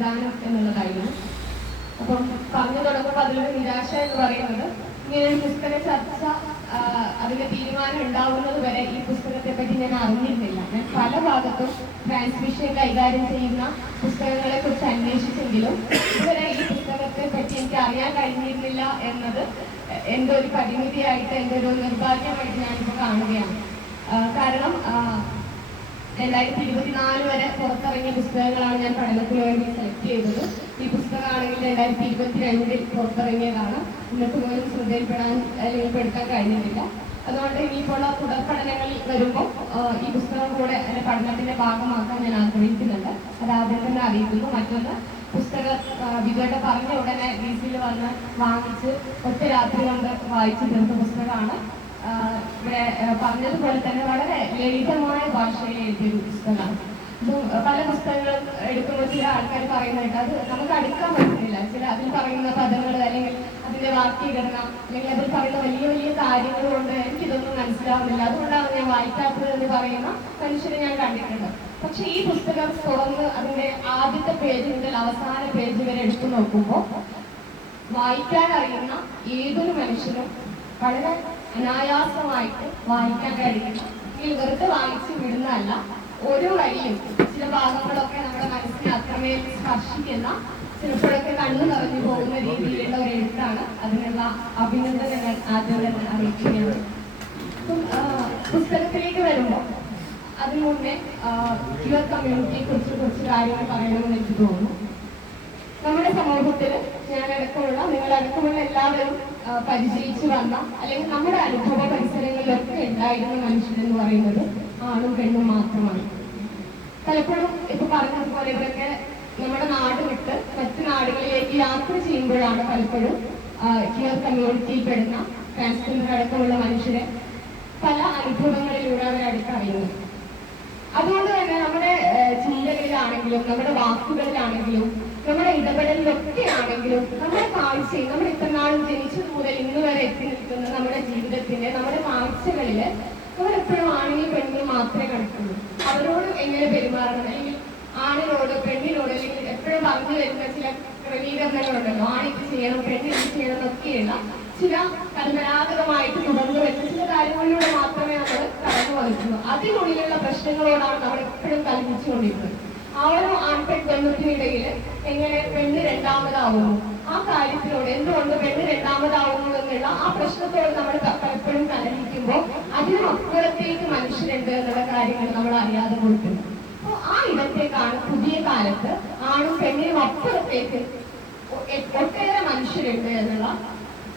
പ്രതിദാനം എന്നുള്ളതായിരുന്നു. അപ്പം പറഞ്ഞു തുടങ്ങുമ്പോൾ അതിലൊരു നിരാശ എന്ന് പറയുന്നത് ഇങ്ങനെ ഒരു പുസ്തക ചർച്ച അതിന്റെ തീരുമാനം ഉണ്ടാവുന്നത് വരെ ഈ പുസ്തകത്തെ പറ്റി ഞാൻ അറിഞ്ഞിരുന്നില്ല. ഞാൻ പല ഭാഗത്തും ട്രാൻസ്മിഷൻ കൈകാര്യം ചെയ്യുന്ന പുസ്തകങ്ങളെ കുറിച്ച് അന്വേഷിച്ചെങ്കിലും ഇതുവരെ ഈ പുസ്തകത്തെ പറ്റി എനിക്ക് അറിയാൻ കഴിഞ്ഞിരുന്നില്ല എന്നത് എൻ്റെ ഒരു പരിമിതിയായിട്ട്, എൻ്റെ ഒരു നിർഭാഗ്യമായിട്ട് ഞാനിപ്പോൾ കാണുകയാണ്. കാരണം 2024 വരെ പുറത്തിറങ്ങിയ പുസ്തകങ്ങളാണ് ഞാൻ പഠനത്തിന് വേണ്ടി സെലക്ട് ചെയ്തത്. ഈ പുസ്തകമാണെങ്കിൽ 2022 പുറത്തിറങ്ങിയതാണ്. ഇന്നത്തെ പോലും ശ്രദ്ധയിൽപ്പെടാൻ അല്ലെങ്കിൽ പെടുത്താൻ കഴിഞ്ഞിട്ടില്ല. അതുകൊണ്ട് ഇനിയിപ്പോൾ തുടർ പഠനങ്ങളിൽ വരുമ്പോൾ ഈ പുസ്തകം കൂടെ എൻ്റെ പഠനത്തിന്റെ ഭാഗമാക്കാൻ ഞാൻ ആഗ്രഹിക്കുന്നുണ്ട്. അത് ആദ്യം തന്നെ അറിയിക്കുന്നു. മറ്റൊന്ന്, പുസ്തകം വിജയുടെ പറഞ്ഞ ഉടനെ വീട്ടിൽ വന്ന് വാങ്ങിച്ച് ഒറ്റ രാത്രി കൊണ്ട് വായിച്ചു തീർത്ത പുസ്തകമാണ്. ഇവിടെ പറഞ്ഞതുപോലെ തന്നെ വളരെ ലളിതമായ ഭാഷയിൽ എഴുതിയൊരു പുസ്തകമാണ്. പല പുസ്തകങ്ങളും എടുക്കുമ്പോൾ ചില ആൾക്കാർ പറയുന്നതായിട്ട് അത് നമുക്ക് അടുക്കാൻ പറ്റുന്നില്ല. ചില അതിൽ പറയുന്ന പദങ്ങൾ അല്ലെങ്കിൽ അതിന്റെ വാക്യഘടന അല്ലെങ്കിൽ അതിൽ പറയുന്ന വലിയ വലിയ കാര്യങ്ങൾ കൊണ്ട് എനിക്കിതൊന്നും മനസ്സിലാവുന്നില്ല, അതുകൊണ്ടാണ് ഞാൻ വായിക്കാത്തത് എന്ന് പറയുന്ന മനുഷ്യരെ ഞാൻ കണ്ടിട്ടുണ്ട്. പക്ഷെ ഈ പുസ്തകം തുറന്ന് അതിന്റെ ആദ്യത്തെ പേജ് മുതൽ അവസാന പേജ് വരെ എടുത്തു നോക്കുമ്പോൾ വായിക്കാൻ അറിയുന്ന ഏതൊരു മനുഷ്യനും വളരെ അനായാസമായിട്ട് വായിക്കാൻ കഴിയുന്ന, ഈ വെറുതെ വായിച്ചു വിടുന്നതല്ല, ഓരോ വരിയും ചില ഭാഗങ്ങളൊക്കെ നമ്മുടെ മനസ്സിനെ അത്രമേൽ സ്പർശിക്കുന്ന, ചിലപ്പോഴൊക്കെ കണ്ണു നിറഞ്ഞു പോകുന്ന രീതിയിലുള്ള ഒരു എഴുത്താണ്. അതിനുള്ള അഭിനന്ദനങ്ങൾ ആദ്യം തന്നെ അറിയിക്കുകയാണ്. പുസ്തകത്തിലേക്ക് വരുമ്പോൾ അതിനു മുന്നേ ക്യൂർ കമ്മ്യൂണിറ്റിയെ കുറിച്ച് കുറച്ച് കാര്യങ്ങൾ പറയണമെന്ന് എനിക്ക് തോന്നുന്നു. നമ്മുടെ സമൂഹത്തിൽ ഞാനടക്കമുള്ള നിങ്ങളടക്കമുള്ള എല്ലാവരും പരിചയിച്ചു വന്ന അല്ലെങ്കിൽ നമ്മുടെ അനുഭവ പരിസരങ്ങളിലൊക്കെ ഉണ്ടായിരുന്ന മനുഷ്യരെന്ന് പറയുന്നത് ആണും പെണ്ണും മാത്രമാണ്. പലപ്പോഴും ഇപ്പൊ പറഞ്ഞതുപോലെ ഇവരൊക്കെ നമ്മുടെ നാട് വിട്ട് മറ്റു നാടുകളിലേക്ക് യാത്ര ചെയ്യുമ്പോഴാണ് പലപ്പോഴും ക്യൂർ കമ്മ്യൂണിറ്റിയിൽ പെടുന്ന ട്രാൻസ്ജെൻഡർ അടക്കമുള്ള മനുഷ്യരെ പല അനുഭവങ്ങളിലൂടെ അവരടുക്കറിയുന്നത്. അതുകൊണ്ട് തന്നെ നമ്മുടെ ചിന്തകളിലാണെങ്കിലും നമ്മുടെ വാക്കുകളിലാണെങ്കിലും നമ്മുടെ ഇടപെടലിലൊക്കെ ആണെങ്കിലും നമ്മുടെ കാഴ്ചയിൽ നമ്മൾ ഇത്രനാളും ജനിച്ചത് മുതൽ ഇന്ന് വരെ എത്തി നിൽക്കുന്ന നമ്മുടെ ജീവിതത്തിന്റെ നമ്മുടെ കാഴ്ചകളില് നമ്മളെപ്പോഴും ആണിനെയും പെണ്ണിനെയും മാത്രമേ കണ്ടിട്ടുള്ളൂ. അവരോട് എങ്ങനെ പെരുമാറണം, അല്ലെങ്കിൽ ആണിനോട് പെണ്ണിനോട് അല്ലെങ്കിൽ എപ്പോഴും പറഞ്ഞു വരുന്ന ചില ക്രമീകരണങ്ങളുണ്ടല്ലോ, ആണിത് ചെയ്യണം പെണ്ണിത് ചെയ്യണം എന്നൊക്കെയുള്ള ചില പരമ്പരാഗതമായിട്ട് തുടർന്നു വരുന്ന ചില കാര്യങ്ങളിലൂടെ മാത്രമേ നമ്മൾ കടന്നു വന്നിട്ടുള്ളൂ. അതിനുള്ളിലുള്ള പ്രശ്നങ്ങളോടാണ് നമ്മൾ എപ്പോഴും കൽപ്പിച്ചുകൊണ്ടിരുന്നത്. ആ ഒരു ആൺപെൺ ബന്ധത്തിനിടയിൽ എങ്ങനെ പെണ്ണ് രണ്ടാമതാവുന്നു, ആ കാര്യത്തിനോട് എന്തുകൊണ്ട് പെണ്ണ് രണ്ടാമതാവുന്നു എന്നുള്ള ആ പ്രശ്നത്തോട് നമ്മൾ പലപ്പോഴും കലഹിക്കുമ്പോൾ അതിനും അപ്പുറത്തേക്ക് മനുഷ്യരുണ്ട് എന്നുള്ള കാര്യങ്ങൾ നമ്മൾ അറിയാതെ കൊടുക്കുന്നു. അപ്പോൾ ആ ഇടത്തേക്കാണ് പുതിയ കാലത്ത് ആണും പെണ്ണിനും അപ്പുറത്തേക്ക് ഒട്ടേറെ മനുഷ്യരുണ്ട് എന്നുള്ള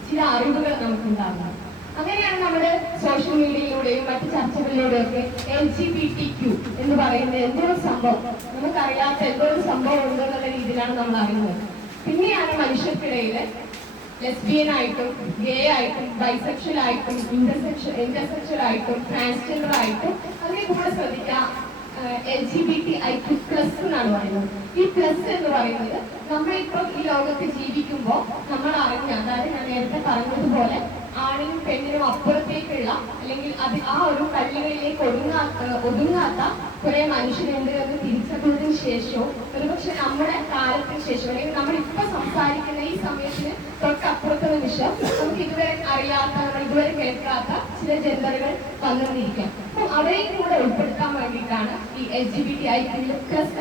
ചില അറിവുകൾ നമുക്കുണ്ടാകുന്നത്. അങ്ങനെയാണ് നമ്മുടെ സോഷ്യൽ മീഡിയയിലൂടെയും മറ്റു ചർച്ചകളിലൂടെയും ഒക്കെ LGBTQ എന്ന് പറയുന്ന എന്തൊരു സംഭവം, നമുക്കറിയാത്ത എന്തൊരു സംഭവം ഉണ്ടെന്നുള്ള രീതിയിലാണ് നമ്മൾ അറിയുന്നത്. പിന്നെയാണ് മനുഷ്യർക്കിടയിൽ ലെസ്ബിയൻ ആയിട്ടും ഗേ ആയിട്ടും ബൈസെക്ഷൽ ആയിട്ടും ഇന്റർസെക്ഷൽ ആയിട്ടും ട്രാൻസ്ജെൻഡർ ആയിട്ടും അതിനെ കൂടെ ശ്രദ്ധിക്കാം LGBTIQ+ എന്നാണ് പറയുന്നത്. ഈ പ്ലസ് എന്ന് പറയുന്നത് നമ്മളിപ്പോൾ ഈ ലോകത്ത് ജീവിക്കുമ്പോൾ നമ്മൾ അറിഞ്ഞ, അതായത് ഞാൻ നേരത്തെ പറഞ്ഞതുപോലെ ആണിനും പെണ്ണിനും അപ്പുറത്തേക്കുള്ള അല്ലെങ്കിൽ അത് ആ ഒരു കല്ലുകളിലേക്ക് ഒതുങ്ങാത്ത കുറെ മനുഷ്യരുണ്ട് എന്ന് തിരിച്ചറിഞ്ഞതിന് ശേഷവും ഒരുപക്ഷെ നമ്മുടെ കാലത്തിന് ശേഷം അല്ലെങ്കിൽ നമ്മൾ ഇപ്പൊ സംസാരിക്കുന്ന ഈ സമയത്തിന് തൊട്ടപ്പുറത്തെ നിമിഷം നമുക്ക് ഇതുവരെ അറിയാത്ത, നമ്മൾ ഇതുവരെ കേൾക്കാത്ത ചില ജെൻഡറുകൾ വന്നുകൊണ്ടിരിക്കാം. അപ്പം അവരെയും കൂടെ ഉൾപ്പെടുത്താൻ വേണ്ടിയിട്ടാണ് ഈ LGBTIQ+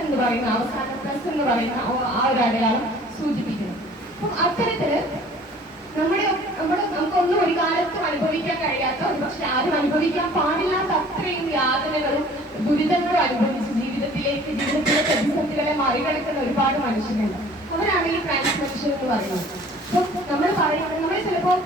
എന്ന് പറയുന്ന അവസാന പ്ലസ് എന്ന് പറയുന്ന ആ ഒരു അടയാളം സൂചിപ്പിക്കുന്നത്. അപ്പം അത്തരത്തില് നമുക്കൊന്നും ഒരു കാലത്തും അനുഭവിക്കാൻ കഴിയാത്ത, ഒരുപക്ഷെ ആരും അനുഭവിക്കാൻ പാടില്ലാത്ത അത്രയും യാതനകളും ദുരിതങ്ങളും അനുഭവിച്ച് ജീവിതത്തിലെ പ്രതിസന്ധികളെ മറികടക്കുന്ന ഒരുപാട് മനുഷ്യരുണ്ട്. അവരാണ് ഈ ട്രാൻസ് മനുഷ്യർ എന്ന് പറയുന്നത്. അപ്പം നമ്മൾ ചിലപ്പോൾ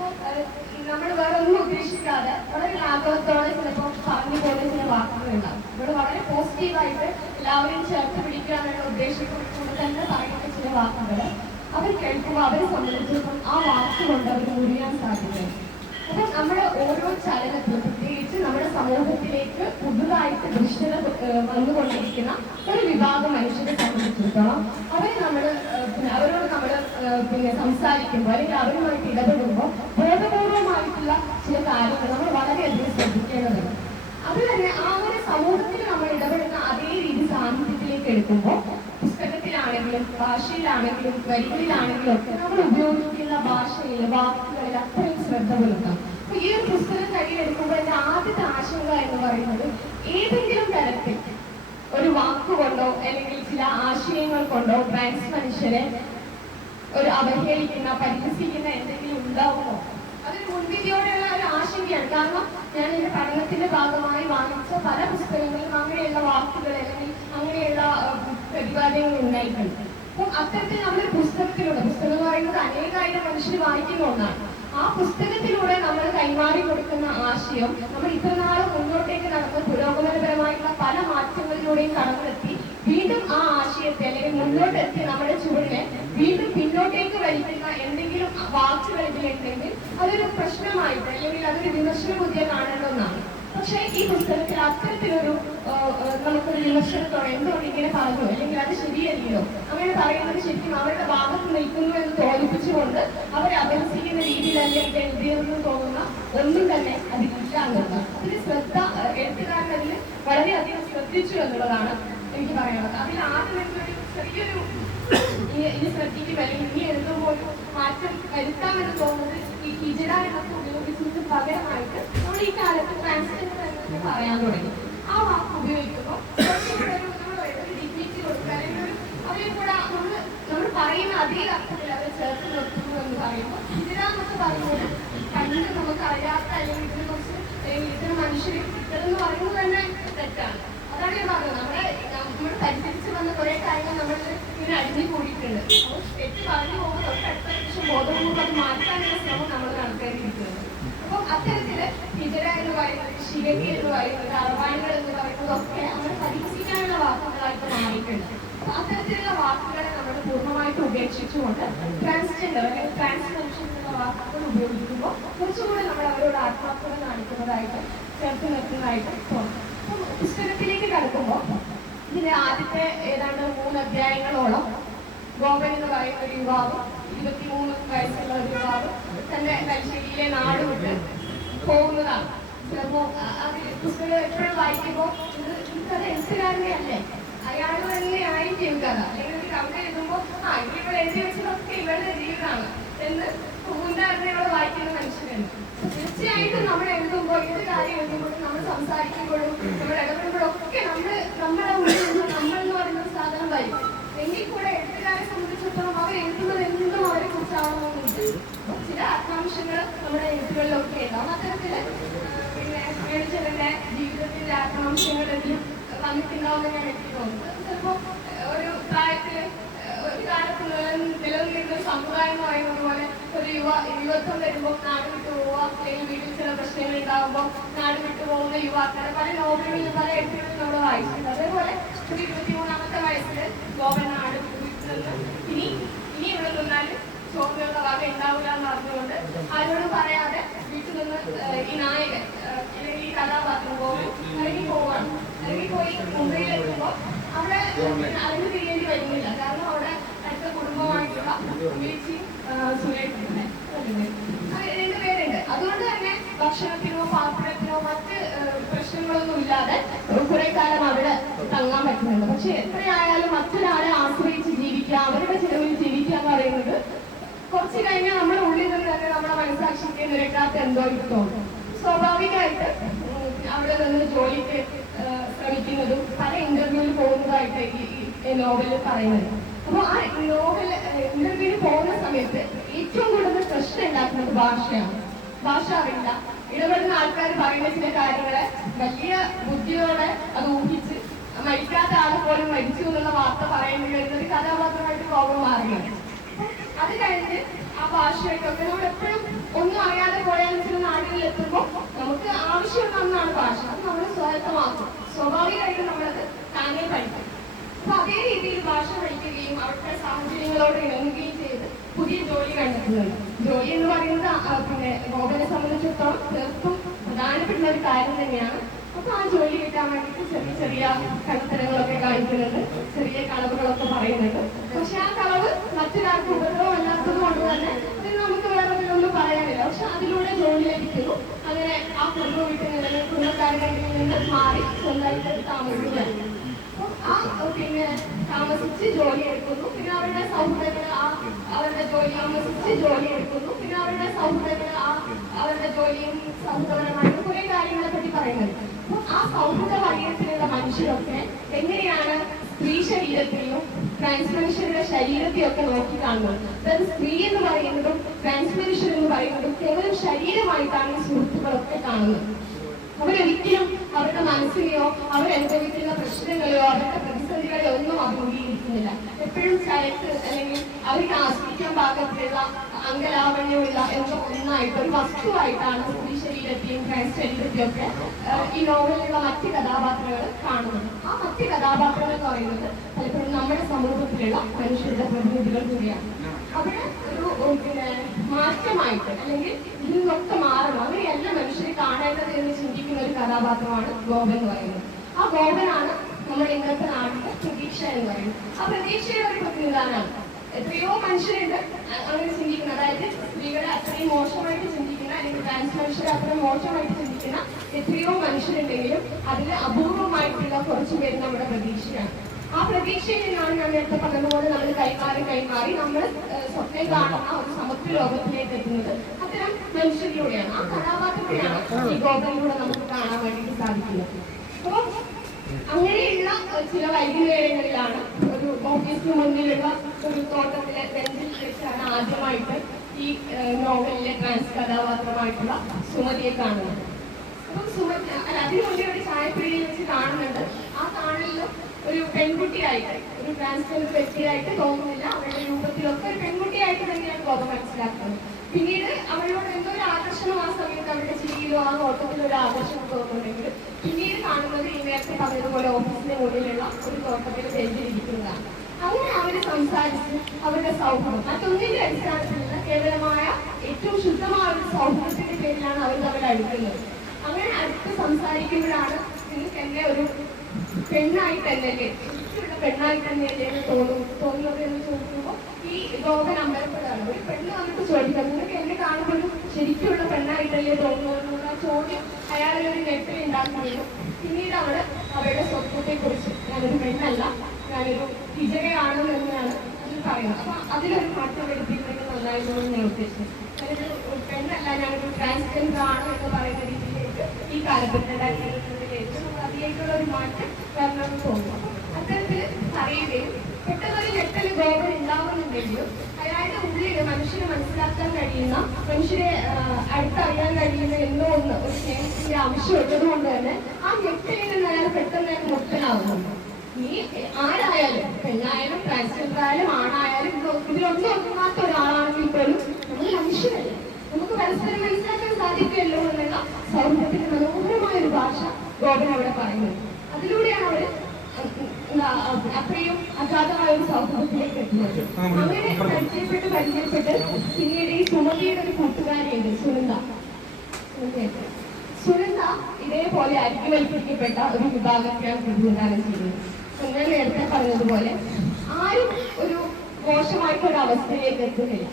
നമ്മൾ വേറെ ഒന്നും ഉദ്ദേശിക്കാതെ വളരെ ലാഘവത്തോടെ ചിലപ്പോൾ പറഞ്ഞു പോകുന്ന ചില വാക്കുകളുണ്ടാകും. നമ്മൾ വളരെ പോസിറ്റീവായിട്ട് എല്ലാവരെയും ചേർത്ത് പിടിക്കുക എന്നുള്ള ഉദ്ദേശത്തോടെ തന്നെ പറയുന്ന ചില വാക്കുകൾ അവർ കേൾക്കുമ്പോൾ അവരെ സംബന്ധിച്ചിടത്തോളം ആ വാക്കുകൊണ്ട് അവർ മുറിയാൻ സാധിക്കും. അപ്പം നമ്മുടെ ഓരോ ചലനത്തിലും പ്രത്യേകിച്ച് നമ്മുടെ സമൂഹത്തിലേക്ക് പുതുതായിട്ട് ദൃശ്യത വന്നുകൊണ്ടിരിക്കുന്ന ഒരു വിഭാഗം മനുഷ്യരെ സംബന്ധിച്ചിടത്തോളം അവരോട് നമ്മൾ സംസാരിക്കുമ്പോൾ അല്ലെങ്കിൽ അവരുമായിട്ട് ഇടപെടുമ്പോൾ ബോധപൂർവമായിട്ടുള്ള ചില കാര്യങ്ങൾ നമ്മൾ വളരെയധികം ശ്രദ്ധിക്കേണ്ടതുണ്ട്. അത് തന്നെ ആ ഒരു സമൂഹത്തിൽ നമ്മൾ ഇടപെടുന്ന അതേ രീതി സാഹിത്യത്തിലേക്ക് എടുക്കുമ്പോൾ പുസ്തകത്തിലാണ് എഴുത്തിലാണെങ്കിലും ഭാഷയിലാണെങ്കിലും വരികളിലാണെങ്കിലും ഒക്കെ നമ്മൾ ഉപയോഗിക്കുന്ന ഭാഷയിൽ വാക്കുകളിൽ അത്രയും ശ്രദ്ധ പുലർത്താം. അപ്പൊ ഈ ഒരു പുസ്തകം കയ്യിലെടുക്കുമ്പോൾ എന്റെ ആദ്യത്തെ ആശങ്ക എന്ന് പറയുന്നത് ഏതെങ്കിലും തരത്തിൽ ഒരു വാക്കുകൊണ്ടോ അല്ലെങ്കിൽ ചില ആശയങ്ങൾ കൊണ്ടോ ട്രാൻസ് മനുഷ്യരെ ഒരു അവഹേളിക്കുന്ന പരിഹസിക്കുന്ന എന്തെങ്കിലും ഉണ്ടാവുമോ, അതൊരു മുൻവിധിയോടെയുള്ള ഒരു ആശങ്കയാണ്. കാരണം ഞാൻ എന്റെ പഠനത്തിന്റെ ഭാഗമായി വാങ്ങിച്ച പല പുസ്തകങ്ങളിലും അങ്ങനെയുള്ള വാക്കുകൾ അല്ലെങ്കിൽ അങ്ങനെയുള്ള പ്രതിപാദ്യങ്ങൾ ഉണ്ടായിട്ടുണ്ട്. അപ്പം അത്തരത്തിൽ നമ്മളൊരു പുസ്തകം എന്ന് പറയുന്നത് അനേകായിരം മനുഷ്യർ വായിക്കുന്ന ഒന്നാണ്. ആ പുസ്തകത്തിലൂടെ നമ്മൾ കൈമാറി കൊടുക്കുന്ന ആശയം നമ്മൾ ഇത്രനാൾ മുന്നോട്ടേക്ക് നടന്ന പുരോഗമനപരമായിട്ടുള്ള പല മാറ്റങ്ങളിലൂടെയും കടന്നെത്തി വീണ്ടും ആ ആശയത്തെ അല്ലെങ്കിൽ മുന്നോട്ടെത്തി നമ്മുടെ ചുവടിനെ വീണ്ടും പിന്നോട്ടേക്ക് വലിക്കുന്ന എന്തെങ്കിലും വാക്കുകൾ ഇതിലുണ്ടെങ്കിൽ അതൊരു പ്രശ്നമായിട്ട് അല്ലെങ്കിൽ അതൊരു വിമർശന ബുദ്ധിയെ കാണേണ്ട ഒന്നാണ്. പക്ഷേ ഈ പുസ്തകത്തിൽ അത്തരത്തിലൊരു നമുക്കൊരു വിമർശനത്തോടെ എന്തുകൊണ്ട് ഇങ്ങനെ പറഞ്ഞു അല്ലെങ്കിൽ അത് ശരിയല്ലയോ അങ്ങനെ പറയുന്നത് ശരിക്കും അവരുടെ ഭാഗത്ത് നിൽക്കുന്നു എന്ന് തോന്നിപ്പിച്ചുകൊണ്ട് അവരെ അപഹസിക്കുന്ന രീതിയിലല്ലേ ഇത് എഴുതിയതെന്ന് തോന്നുന്ന ഒന്നും തന്നെ അതിലില്ല എന്നുള്ളത്. അതിന് ശ്രദ്ധ എഴുത്തുകാരൻ അതിൽ വളരെയധികം ശ്രദ്ധിച്ചു എന്നുള്ളതാണ് എനിക്ക് പറയാനുള്ളത്. അതിൽ ആദ്യം എന്തൊരു ചെറിയൊരു ഇനി ശ്രദ്ധിക്കും അല്ലെങ്കിൽ ഇനി എഴുതുമ്പോൾ മാറ്റം വരുത്താമെന്ന് തോന്നുന്നത് ഈ ഹിജറ എന്നൊക്കെ ഉപയോഗിച്ചതിന് പകരമായിട്ട് നമ്മൾ ഈ കാലത്ത് ട്രാൻസ്ജെൻഡർ എന്നൊക്കെ പറയാൻ തുടങ്ങി. ആ വാക്ക് ഉപയോഗിക്കുമ്പോൾ നമ്മൾ ഒരു ഡിഗ്നിറ്റി കൊടുക്കുക അല്ലെങ്കിൽ അവരെ കൂടെ നമ്മൾ പറയുന്ന അതേ അർത്ഥത്തിൽ അവർ ചേർത്ത് നിർത്തുന്നു എന്ന് പറയുമ്പോൾ ഹിജറ എന്നൊക്കെ പറയുന്നത് പണ്ട് നമുക്ക് അറിയാത്ത അല്ലെങ്കിൽ ഇതിനെ കുറിച്ച് അല്ലെങ്കിൽ ഇത്തരം മനുഷ്യരെ കിട്ടതെന്ന് പറയുന്നത് തന്നെ തെറ്റാണ്. അതാണ് ഞാൻ പറഞ്ഞത്. നമ്മൾ പരിചരിച്ച് വന്ന കുറെ കാര്യങ്ങൾ നമ്മൾ ഇങ്ങനെ അടിഞ്ഞു കൂടിയിട്ടുണ്ട്. അപ്പോൾ തെറ്റ് പറഞ്ഞു പോകുമ്പോൾ തൊട്ടടുത്ത നിമിഷം ബോധപൂർവ്വം അത് മാറ്റാനുള്ള ശ്രമം നമ്മൾ നടത്തേണ്ടിയിരിക്കുന്നത്. അപ്പം അത്തരത്തില് ഹിജറ എന്ന് പറയുന്നത്, ശിവകി എന്ന് പറയുന്നത്, അറവാണികൾ എന്ന് പറയുന്നതൊക്കെ നമ്മൾ പരിഹസിക്കാനുള്ള വാക്കുകളായിട്ട് മാറിയിട്ടുണ്ട്. അപ്പൊ അത്തരത്തിലുള്ള വാക്കുകളെ നമ്മൾ പൂർണ്ണമായിട്ട് ഉപേക്ഷിച്ചുകൊണ്ട് ട്രാൻസ്ജെൻഡർ അല്ലെങ്കിൽ ട്രാൻസ് മനുഷ്യൻ എന്നുള്ള വാക്കുകൾ ഉപയോഗിക്കുമ്പോൾ കുറച്ചുകൂടി നമ്മൾ അവരോട് ആത്മാർത്ഥത കാണിക്കുന്നതായിട്ട് ചേർത്ത് നിർത്തുന്നതായിട്ട് തോന്നും. പുസ്തകത്തിലേക്ക് കടക്കുമ്പോൾ ഇതിന്റെ ആദ്യത്തെ ഏതാണ്ട് 3 അധ്യായങ്ങളോളം ഗോപൻ എന്ന് പറയുന്ന ഒരു യുവാവ് 23 വയസ്സുള്ള ഒരു യുവാവ് തന്റെ കൽശ്ശേരിയിലെ നാട് വിട്ട് പോകുന്നതാണ്. ചിലപ്പോ പുസ്തകം എപ്പോഴും വായിക്കുമ്പോൾ കഥ എഴുത്തുകാരനെ അല്ലേ, അയാൾ തന്നെ ആയിരിക്കും കഥ. അല്ലെങ്കിൽ ഒരു കവിത എഴുതുമ്പോൾ ഇവിടെ എഴുതി വെച്ചതൊക്കെ ഇവരുടെ ജീവിതമാണ് എന്ന് പൂണ്ടാറിനോട് വായിക്കുന്ന മനുഷ്യരുണ്ട്. തീർച്ചയായിട്ടും നമ്മൾ എഴുതുമ്പോൾ ഏത് കാര്യം എഴുതുമ്പോഴും നമ്മൾ സംസാരിക്കുമ്പോഴും നമ്മൾ ഇടപെടുമ്പോഴൊക്കെ നമ്മുടെ ഉള്ളിൽ നിന്ന് നമ്മൾ എന്ന് പറയുന്ന സാധനം വരും. എങ്കിൽ കൂടെ എഴുത്തുകാരെ സംബന്ധിച്ചിടത്തോളം അവർ എഴുതുന്നത് എന്തും അവരെ കുറിച്ചാവണമെന്നുണ്ട്. ചില ആത്മാംശങ്ങൾ നമ്മുടെ എഴുത്തുകളിലൊക്കെ ഉണ്ടാവും. അത്തരത്തില് പിന്നെ മേടിച്ചവരുടെ ജീവിതത്തിന്റെ ആത്മാംശങ്ങൾ എന്തെങ്കിലും വന്നിട്ടുണ്ടാവുമെന്ന് ഞാൻ എനിക്ക് തോന്നുന്നത്. ചിലപ്പോ ഒരു പ്രായത്തില് ഒരു കാലത്ത് നിലനിന്നിരുന്ന സമുദായം എന്ന് പറയുന്നത് പോലെ ഒരു യുവത്വം വരുമ്പോൾ നാട് വിട്ടു പോവുക, അല്ലെങ്കിൽ വീട്ടിൽ ചില പ്രശ്നങ്ങൾ ഉണ്ടാകുമ്പോൾ നാട് വിട്ടു പോകുന്ന യുവാക്കളെ പല നോവലുകളിലും പല എഴുത്തുകളിലും നമ്മൾ വായിച്ചിട്ടുണ്ട്. അതേപോലെ ഒരു 23-ാമത്തെ വയസ്സിൽ ഗോപൻ നാട് വിട്ടു നിന്ന് ഇനി ഇവിടെ നിന്നാൽ ചോറിനുള്ള വക ഉണ്ടാവില്ല എന്ന് അറിഞ്ഞുകൊണ്ട് ആരോടും പറയാതെ വീട്ടിൽ നിന്ന് ഈ നായകൻ അല്ലെങ്കിൽ ഈ കഥാപാത്രം ഗോപൻ ഇറങ്ങിപ്പോവാണ്. ഇറങ്ങിപ്പോയി മുംബൈയിലെത്തുമ്പോൾ അവിടെ അറിഞ്ഞു തിരിയേണ്ടി വരുന്നില്ല. കാരണം അവിടെ അടുത്ത കുടുംബമായിട്ടുള്ള വീഴ്ചയും സുരേഷിന്റെ 2 പേരുണ്ട്. അതുകൊണ്ട് തന്നെ ഭക്ഷണത്തിനോ പാർപ്പിടത്തിനോ മറ്റ് പ്രശ്നങ്ങളൊന്നും ഇല്ലാതെ കുറെ കാലം അവിടെ തങ്ങാൻ പറ്റുന്നുണ്ട്. പക്ഷെ എത്രയായാലും മറ്റൊരാളെ ആശ്രയിച്ച് ജീവിക്കുക, അവരുടെ ചിലവിൽ ജീവിക്കുക എന്ന് പറയുന്നത് കുറച്ച് കഴിഞ്ഞാൽ നമ്മുടെ ഉള്ളിൽ നിന്ന് തന്നെ നമ്മുടെ മനസ്സാക്ഷിക്ക് നിരക്കാത്ത എന്തോ തോന്നും. സ്വാഭാവികമായിട്ട് അവിടെ നിന്ന് ജോലിക്ക് ശ്രമിക്കുന്നതും പല ഇന്റർവ്യൂവിൽ പോകുന്നതായിട്ട് ഈ നോവലിൽ പറയുന്നത്. അപ്പോൾ ആ നോവൽ ഇന്റർവ്യൂവിൽ പോകുന്ന സമയത്ത് ഏറ്റവും കൂടുതൽ പ്രശ്നം ഉണ്ടാക്കുന്നത് ഭാഷയാണ്. ഭാഷ അറിയില്ല. ഇടപെടുന്ന ആൾക്കാർ പറയുന്ന ചില കാര്യങ്ങളെ വലിയ ബുദ്ധിയോടെ അത് ഊഹിച്ച് മരിക്കാത്ത ആളെ പോലും മരിച്ചു എന്നുള്ള വാർത്ത പറയേണ്ടി വരുന്ന ഒരു കഥാപാത്രമായിട്ട് കോപം മാറുകയാണ്. അത് കഴിഞ്ഞ് ആ ഭാഷയായിട്ടൊക്കെ നമ്മൾ എപ്പോഴും ഒന്നും അറിയാതെ പോയാലും ചില നാടുകളിൽ എത്തുമ്പോൾ നമുക്ക് ആവശ്യമുള്ള ഒന്നാണ് ഭാഷ. അത് നമ്മൾ സ്വായത്തമാക്കും. സ്വാഭാവികമായിട്ടും നമ്മളത് താനേ പഠിക്കും. അപ്പൊ അതേ രീതിയിൽ ഭാഷ പഠിക്കുകയും അവിടുത്തെ സാഹചര്യങ്ങളോട് ഇണങ്ങുകയും ചെയ്ത് പുതിയ ജോലി കണ്ടെത്തുന്നുണ്ട്. ജോലി എന്ന് പറയുന്നത് പിന്നെ ഗോപനെ സംബന്ധിച്ചിടത്തോളം തീർത്തും പ്രധാനപ്പെട്ട ഒരു കാര്യം തന്നെയാണ്. അപ്പൊ ആ ജോലി കിട്ടാൻ വേണ്ടിയിട്ട് ചെറിയ ചെറിയ കള്ളത്തരങ്ങളൊക്കെ കാണിക്കുന്നുണ്ട്, ചെറിയ കളവുകളൊക്കെ പറയുന്നുണ്ട്. പക്ഷെ ആ കളവ് മറ്റൊരാൾക്ക് ഉപദ്രവമല്ലാത്തത് കൊണ്ട് തന്നെ നമുക്ക് വേറെ ഒന്നും പറയാനില്ല. പക്ഷെ അതിലൂടെ ജോലി ലഭിക്കുന്നു. അങ്ങനെ ആ കുടുംബ വീട്ടിൽ നിന്ന് കുടുംബക്കാരുടെ നിന്ന് മാറി സ്വന്തമായിട്ട് താമസിക്കുകയാണ്. അപ്പം പിന്നെ താമസിച്ച് ജോലി എടുക്കുന്നു. പിന്നെ അവരുടെ സൗഹൃദങ്ങൾ അവരുടെ ജോലി താമസിച്ച് ജോലി എടുക്കുന്നു. പിന്നെ അവരുടെ സൗഹൃദങ്ങൾ അവരുടെ ജോലിയും സൗഹൃദപരമായിട്ട് കുറെ കാര്യങ്ങളെ പറ്റി പറയുന്നത്. അപ്പൊ ആ സൗഹൃദ വലയത്തിലുള്ള മനുഷ്യരൊക്കെ എങ്ങനെയാണ് സ്ത്രീ ശരീരത്തെയും ട്രാൻസ് മനുഷ്യരുടെ ശരീരത്തെയും ഒക്കെ നോക്കി കാണുന്നത്. അതായത് സ്ത്രീ എന്ന് പറയുന്നതും ട്രാൻസ് മനുഷ്യർ എന്ന് പറയുന്നതും കേവലം ശരീരമായിട്ടാണ് ഈ സുഹൃത്തുക്കളൊക്കെ കാണുന്നത്. അവരൊരിക്കലും അവരുടെ മനസ്സിനെയോ അവരനുഭവിക്കുന്ന പ്രശ്നങ്ങളെയോ അവരുടെ പ്രതിസന്ധികളെയോ ഒന്നും അഭിമുഖീകരിക്കുന്നില്ല. എപ്പോഴും ചരക്ക് അല്ലെങ്കിൽ അവർക്ക് ആസ്വദിക്കാൻ പാകത്തിലുള്ള അംഗലാവണ്യമുള്ള എന്തോ ഒന്നായിട്ട് ഒരു വസ്തുവായിട്ടാണ് സ്ത്രീ ശരീരത്തെയും ട്രാൻസ് ശരീരത്തെയും ഒക്കെ ഈ നോവലിലുള്ള മറ്റ് കഥാപാത്രങ്ങൾ കാണുന്നത്. ആ മറ്റ് കഥാപാത്രങ്ങൾ എന്ന് പറയുന്നത് പലപ്പോഴും നമ്മുടെ സമൂഹത്തിലുള്ള മനുഷ്യരുടെ പ്രതിനിധികൾ കൂടിയാണ്. അവിടെ ഒരു മാറ്റമായിട്ട് അല്ലെങ്കിൽ ഇതിൽ നിന്നൊക്കെ മാറണം, അങ്ങനെയല്ല മനുഷ്യരെ കാണേണ്ടത് എന്ന് ചിന്തിക്കുന്ന ഒരു കഥാപാത്രമാണ് ഗോപൻ എന്ന് പറയുന്നത്. ആ ഗോപനാണ് നമ്മുടെ ഇന്നത്തെ നാട്ടിലെ പ്രതീക്ഷ എന്ന് പറയുന്നത്. ആ പ്രതീക്ഷയുടെ ഒരു പ്രതിനിധാനാണ്. എത്രയോ മനുഷ്യരുണ്ട് അങ്ങനെ ചിന്തിക്കുന്ന, അതായത് സ്ത്രീകളെ അത്രയും മോശമായിട്ട് ചിന്തിക്കുന്ന അല്ലെങ്കിൽ ട്രാൻസ് മനുഷ്യരെ അത്രയും മോശമായിട്ട് ചിന്തിക്കുന്ന എത്രയോ മനുഷ്യരുണ്ടെങ്കിലും അതിൽ അപൂർവമായിട്ടുള്ള കുറച്ചു പേര് നമ്മുടെ പ്രതീക്ഷയാണ്. ആ പ്രതീക്ഷയിൽ നിന്നാണ് ഞാൻ നേരത്തെ പറഞ്ഞതുപോലെ നമ്മൾ കൈമാറി നമ്മൾ സ്വപ്നം കാണുന്ന ഒരു സമത്വ ലോകത്തിലേക്ക് എത്തുന്നത് അത്തരം മനുഷ്യരിലൂടെയാണ്. ആ കഥാപാത്രത്തെയാണ് ഈ ഗോപനിലൂടെ നമുക്ക് കാണാൻ വേണ്ടിയിട്ട് സാധിക്കുന്നത്. അപ്പോൾ അങ്ങനെയുള്ള ചില വൈകുന്നേരങ്ങളിലാണ് ഒരു ഓഫീസിന് മുന്നിലുള്ള ഒരു തോട്ടത്തിലെ ബെഞ്ചിൽ വെച്ചാണ് ആദ്യമായിട്ട് ഈ നോവലിലെ ട്രാൻസ് കഥാപാത്രമായിട്ടുള്ള സുമതിയെ കാണുന്നത്. അപ്പം സുമതി അതിനു മുന്നേ ഒരു ചായപ്പീടിയിൽ വെച്ച് കാണുന്നുണ്ട്. ആ കാണലിൽ ഒരു പെൺകുട്ടിയായിട്ട്, ഒരു ട്രാൻസ്ജെൻഡർ വ്യക്തിയായിട്ട് തോന്നുന്നില്ല, അവരുടെ രൂപത്തിലൊക്കെ ഒരു പെൺകുട്ടിയായിട്ട് തന്നെയാണ് ഗോപൻ മനസ്സിലാക്കുന്നത്. പിന്നീട് അവളോട് എന്തോ ഒരു ആകർഷണം ആ സമയത്ത് അവരുടെ ചിരിയിലോ ആ നോട്ടത്തിലോ ഒരു ആകർഷണം തോന്നുന്നുണ്ടെങ്കിൽ പിന്നീട് കാണുന്നത് ഈ നേരത്തെ പറഞ്ഞതുപോലെ ഓഫീസിന്റെ മുന്നിലുള്ള ഒരു തോട്ടത്തിൽ ബെഞ്ചിലിരിക്കുന്നതാണ്. അങ്ങനെ അവർ സംസാരിച്ച് അവരുടെ സൗഹൃദം മറ്റൊന്നിന്റെ അടിസ്ഥാനത്തിലുള്ള കേവലമായ ഏറ്റവും ശുദ്ധമായ ഒരു സൗഹൃദത്തിന്റെ പേരിലാണ് അവർ തമ്മിൽ അടുക്കുന്നത്. അങ്ങനെ അടുത്ത് സംസാരിക്കുമ്പോഴാണ് നിങ്ങൾക്ക് എന്നെ ഒരു പെണ്ണായി തന്നെയല്ലേ, ശരിക്കുള്ള പെണ്ണായി തന്നെയല്ലേ എന്ന് തോന്നുന്നത് എന്ന് ചോദിക്കുമ്പോൾ ഈ ഗോപൻ അമ്പലപ്പെടുകയാണ്. ഒരു പെണ്ണ് വന്നിട്ട് ചോദിക്കാം, നിങ്ങൾക്ക് എന്നെ കാണുമ്പോൾ ശരിക്കുള്ള പെണ്ണായിട്ടല്ലേ തോന്നുന്നത് എന്നുള്ള ചോദ്യം അയാളെ ഒരു നെറ്റിൽ ഉണ്ടാക്കുകയും പിന്നീട് അവരുടെ സ്വത്വത്തെ കുറിച്ച് ഞാനൊരു പെണ്ണല്ല, ഞാനൊരു വിജയമാണ് എന്നാണ് അതിൽ പറയുന്നത്. അപ്പൊ അതിലൊരു മാറ്റം വരുത്തിയിട്ടുണ്ടെങ്കിൽ നന്നായിരുന്നു ഞാൻ ഉദ്ദേശിച്ചത്. ഞാനൊരു പെണ്ണല്ല, ഞാനൊരു ട്രാൻസ്ജെൻഡർ ആണ് എന്ന് പറയുന്ന രീതിയിലേക്ക് ഈ കാലഘട്ടത്തിലേക്ക് നമ്മൾ അതിലേക്കുള്ള ഒരു മാറ്റം വരണമെന്ന് തോന്നുന്നു. അപ്പൊ അത്തരത്തിൽ പറയുകയും പെട്ടെന്നൊരു ഞെട്ടൽ ഗോപൻ ഉണ്ടാവുന്നുണ്ടെങ്കിലും അയാളുടെ ഉള്ളിൽ മനുഷ്യനെ മനസ്സിലാക്കാൻ കഴിയുന്ന, മനുഷ്യരെ അടുത്തറിയാൻ കഴിയുന്ന എന്തോ ഒന്ന് ഒരു സ്നേഹത്തിന്റെ ആവശ്യം ഉള്ളത് കൊണ്ട് തന്നെ ആ ഞെട്ടലിൽ നിന്ന് അയാൾ പെട്ടെന്ന് മുക്തനാവുന്നുണ്ട്. ഈ ആരായാലും, പെണ്ണായാലും ട്രാൻസ്ജെൻഡർ ആയാലും ആണായാലും ഇതിലൊന്നും ഒന്നാത്ത ഒരാളാണെങ്കിൽ പോലും നമ്മൾ മനുഷ്യരല്ല, നമുക്ക് പരസ്പരം മനസ്സിലാക്കാൻ സാധിക്കുമല്ലോ എന്നുള്ള സൗഹൃദത്തിന്റെ മനോഹരമായ ഒരു ഭാഷ ഗോപൻ അവിടെ പറയുന്നത്. അതിലൂടെയാണ് അവര് അത്രയും അഗാധമായ ഒരു സൗഹൃദത്തിലേക്ക് എത്തുന്നത്. അങ്ങനെ പരിചയപ്പെട്ട് പിന്നീട് ഈ സുമതിയുടെ ഒരു കൂട്ടുകാരിയുണ്ട്, സുനന്ദ ഇതേപോലെ അരികുവൽക്കരിക്കപ്പെട്ട ഒരു വിഭാഗത്തെയാണ് പ്രതിനിധാനം ചെയ്യുന്നത്. ഞാൻ നേരത്തെ പറഞ്ഞതുപോലെ ആരും ഒരു മോശമായിട്ടൊരു അവസ്ഥയിലേക്ക് എത്തുന്നില്ല,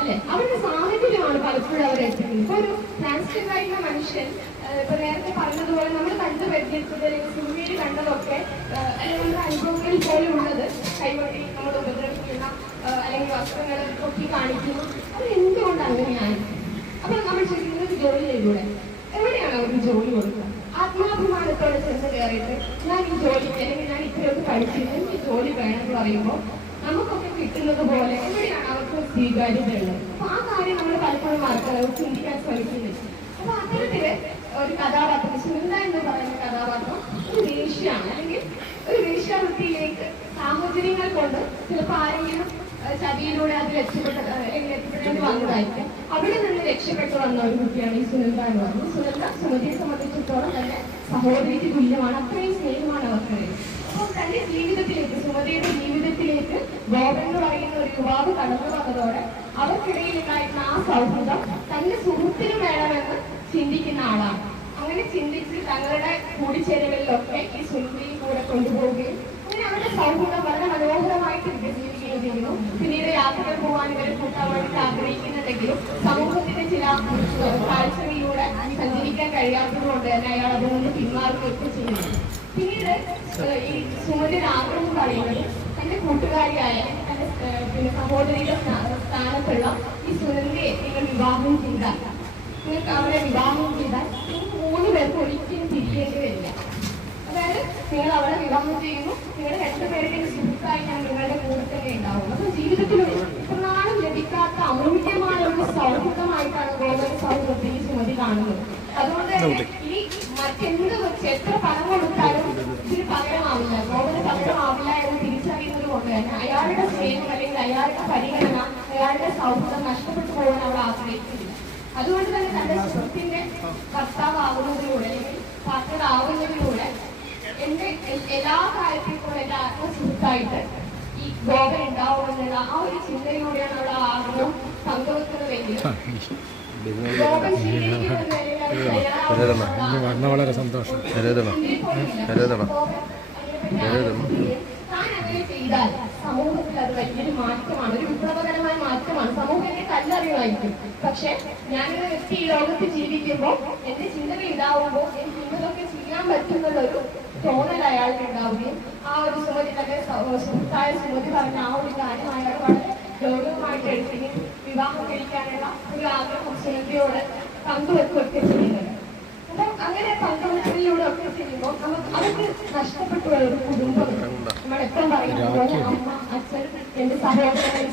അല്ലെ? അവരുടെ സാഹചര്യമാണ് പലപ്പോഴും അവർ എത്തുന്നത്. ഇപ്പൊ ഒരു ട്രാൻസ്ജെൻഡർ ആയിട്ടുള്ള മനുഷ്യൻ ഇപ്പൊ നേരത്തെ പറഞ്ഞതുപോലെ നമ്മൾ കണ്ടു പരിചയപ്പെട്ടത് അല്ലെങ്കിൽ സിനിമയിൽ കണ്ടതൊക്കെ അല്ലെങ്കിൽ നമ്മുടെ അനുഭവങ്ങളിൽ പോലും ഉള്ളത് കൈവട്ടി നമ്മൾ ഉപദ്രവിക്കുന്ന അല്ലെങ്കിൽ വസ്ത്രങ്ങൾ പൊക്കി കാണിക്കുന്നു. അത് എന്തുകൊണ്ട് അങ്ങനെയാണ്? അപ്പൊ നമ്മൾ ചോദിക്കുന്നത് ജോലി ചെയ്തൂടെ? എവിടെയാണ് അവർക്ക് ജോലി കൊടുക്കുക? ആത്മാഭിമാനത്തോടെ ചെന്ന് കയറിയിട്ട് ഞാൻ ഈ ജോലിക്ക് അല്ലെങ്കിൽ ഞാൻ ഇത്രയൊക്കെ പഠിച്ചിട്ട് എനിക്ക് ജോലി വേണമെന്ന് പറയുമ്പോൾ നമുക്കൊക്കെ കിട്ടുന്നത് പോലെ എവിടെയാണ് അവർക്ക് സ്വീകാര്യത ഉള്ളത്? അപ്പൊ ആ കാര്യം നമ്മൾ പലപ്പോഴും ചിന്തിക്കാൻ ശ്രമിക്കുന്നില്ല. അപ്പൊ അത്തരത്തില് ഒരു കഥാപാത്രം സുനന്ദ എന്ന് പറയുന്ന കഥാപാത്രം ഒരു വേശ്യയാണ്, അല്ലെങ്കിൽ ഒരു വേശ്യാവൃത്തിയിലേക്ക് സാഹചര്യങ്ങൾ കൊണ്ട് ചിലപ്പോൾ ആരെങ്കിലും ചതിയിലൂടെ അതിൽ എത്തിപ്പെടേണ്ടി വന്നതായിരിക്കും. അവിടെ നിന്ന് രക്ഷപ്പെട്ടു വന്ന ഒരു കുട്ടിയാണ് ഈ സുനന്ദ എന്ന് പറയുന്നത്. സുനന്ദ സുമതിയെ സംബന്ധിച്ചിടത്തോളം തന്നെ സഹോദരിക്ക് തുല്യമാണ്, അത്രയും സ്നേഹമാണ് അവർക്ക്. അപ്പോൾ തന്റെ ജീവിതത്തിലേക്ക്, സുമതിയുടെ ജീവിതത്തിലേക്ക് ഗോപൻ എന്ന് പറയുന്ന ഒരു യുവാവ് കടന്നു വന്നതോടെ അവർക്കിടയിലുണ്ടായിരുന്ന ആ സൗഹൃദം തന്റെ സുഹൃത്തിനും വേണമെന്ന് ചിന്തിക്കുന്ന ആളാണ്. അങ്ങനെ ചിന്തിച്ച് തങ്ങളുടെ കൂടിച്ചേരലുകളിലൊക്കെ ഈ സുന്ദരിയും കൂടെ കൊണ്ടുപോവുകയും അങ്ങനെ അവരുടെ സൗഹൃദം വളരെ മനോഹരമായിട്ട് വികസിക്കുകയും ചെയ്യുന്നു. പിന്നീട് യാത്രകൾ പോകാൻ ഇവരെ കൂട്ടാൻ വേണ്ടി ആഗ്രഹിക്കുന്നുണ്ടെങ്കിലും സമൂഹത്തിന്റെ ചില കാഴ്ചകളിലൂടെ സഞ്ചരിക്കാൻ കഴിയാത്തത് കൊണ്ട് തന്നെ അയാൾ അതിൽ നിന്ന് പിന്മാറുകയൊക്കെ ചെയ്യുന്നു. പിന്നീട് ഈ സുമതിയുടെ ആഗ്രഹം പറയുന്നത് തന്റെ കൂട്ടുകാരിയായ തന്റെ പിന്നെ സഹോദരിയുടെ സ്ഥാനത്തുള്ള ഈ സുനന്ദയെ നിങ്ങൾ വിവാഹം ചെയ്താൽ, നിങ്ങൾക്ക് അവരെ വിവാഹം ചെയ്താൽ നിങ്ങൾക്ക് 3 പേർക്ക് ഒരിക്കലും തിരിക്കേണ്ടി വരില്ല. അതായത് നിങ്ങൾ അവളെ വിവാഹം ചെയ്യുന്നു, നിങ്ങളുടെ 2 പേരുടെയും സുഹൃത്തായി ഞാൻ നിങ്ങളുടെ കൂടെ തന്നെ ഉണ്ടാവും. അപ്പൊ ജീവിതത്തിൽ ഇത്രനാളും ലഭിക്കാത്ത അമൂല്യമായ ഒരു സൗഹൃദമായിട്ടാണ് ഗോവൻ സൗഹൃദത്തിൽ ഈ സുമതി കാണുന്നത്. അതുകൊണ്ട് തന്നെ ഈ മറ്റെന്ത് വെച്ച് എത്ര പണം കൊടുത്താലും ഇതിന് പകരമാവില്ല, ഗോവന് പകരമാവില്ല എന്ന് തിരിച്ചറിയുന്നത് കൊണ്ട് തന്നെ അയാളുടെ സ്നേഹം അല്ലെങ്കിൽ അയാളുടെ പരിഗണന, അയാളുടെ സൗഹൃദം നഷ്ടപ്പെട്ടു പോകാൻ അവൾ ആഗ്രഹിക്കുന്നില്ല. അതുകൊണ്ട് തന്നെ തന്റെ സുഹൃത്തിന്റെ ഭർത്താവുന്നതിലൂടെ അല്ലെങ്കിൽ പാർട്ട്ണർ ആവുന്നതിലൂടെ എന്റെ എല്ലാ കാര്യത്തിലും കൂടെ എന്റെ ആത്മസുഹൃത്തായിട്ട് ഈ ഗോവൻ ഉണ്ടാവുമെന്നുള്ള ആ ഒരു ചിന്തയിലൂടെയാണ് അവൾ ആ ആഗ്രഹം പങ്കുവെക്കുന്നതെങ്കിൽ ഗോവൻ വളരെ സന്തോഷം. താൻ അങ്ങനെ ചെയ്താൽ സമൂഹത്തിൽ അത് വലിയൊരു മാറ്റമാണ്, ഒരു വിപ്ലവകരമായ മാറ്റമാണ്. സമൂഹം എന്നെ കല്ലറിയുമായിരിക്കും, പക്ഷെ ഞാനൊരു വ്യക്തി ഈ ലോകത്ത് ജീവിക്കുമ്പോൾ എന്റെ ചിന്തകൾ ഉണ്ടാവുമ്പോൾ എനിക്ക് ഇന്നതൊക്കെ ചെയ്യാൻ പറ്റുന്നുള്ളൊരു തോന്നൽ അയാൾക്ക് ഉണ്ടാവുകയും ആ ഒരു സുമതി തന്റെ സുഹൃത്തായ സുമതി പറഞ്ഞ ആ ഒരു കാര്യം അയാൾ വളരെ ഗൗരവമായിട്ട് എടുക്കുകയും വിവാഹം കഴിക്കാനുള്ള ഒരു ആഗ്രഹം സുമതിയോട് പങ്കുവെക്കുകയൊക്കെ ചെയ്യുന്നുണ്ട്. അപ്പം അങ്ങനെ പങ്കുവെക്കലിലൂടെ ഒക്കെ ചെയ്യുമ്പോൾ അവർക്ക് നഷ്ടപ്പെട്ടു ഒരു കുടുംബം നമ്മളെപ്പോഴും പറയുന്നത് പോലെ അമ്മ, അച്ഛൻ, എന്റെ സഹോദരൻ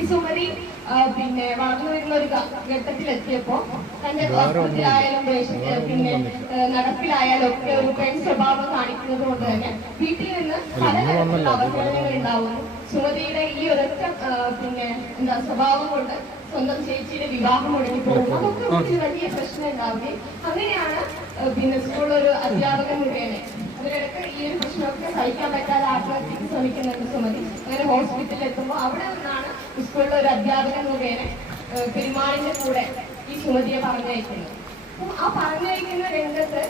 ഈ സുമതി പിന്നെ വളർന്നു വരുന്ന ഒരു ഘട്ടത്തിലെത്തിയപ്പോ തന്റെ വസ്ത്രത്തിലായാലും പിന്നെ നടപ്പിലായാലും ഒക്കെ ഒരു പെൺ സ്വഭാവം കാണിക്കുന്നത് കൊണ്ട് തന്നെ വീട്ടിൽ നിന്ന് പലതരത്തിലുള്ള അവഹേളനങ്ങൾ ഉണ്ടാവുന്നു. സുമതിയുടെ ഈ ഒരൊറ്റ പിന്നെ എന്താ സ്വഭാവം കൊണ്ട് സ്വന്തം ചേച്ചിയുടെ വിവാഹം മുടങ്ങി പോകുന്നു. അതൊക്കെ ഒരു വലിയ പ്രശ്നം ഉണ്ടാവുകയും അങ്ങനെയാണ് പിന്നെ സ്കൂളിലൊരു അധ്യാപകൻ മുഖേന അതിനിടയ്ക്ക് ഈ ഒരു പ്രശ്നമൊക്കെ സഹിക്കാൻ പറ്റാതെ ആത്മഹത്യക്ക് ശ്രമിക്കുന്നുണ്ട് സുമതി. അങ്ങനെ ഹോസ്പിറ്റലിൽ എത്തുമ്പോൾ അവിടെ നിന്നാണ് സ്കൂളിലെ ഒരു അധ്യാപകൻ മുഖേന പെരുമാളിന്റെ കൂടെ ഈ സുമതിയെ പറഞ്ഞയക്കുന്നത്. അപ്പം ആ പറഞ്ഞയക്കുന്ന രംഗത്ത്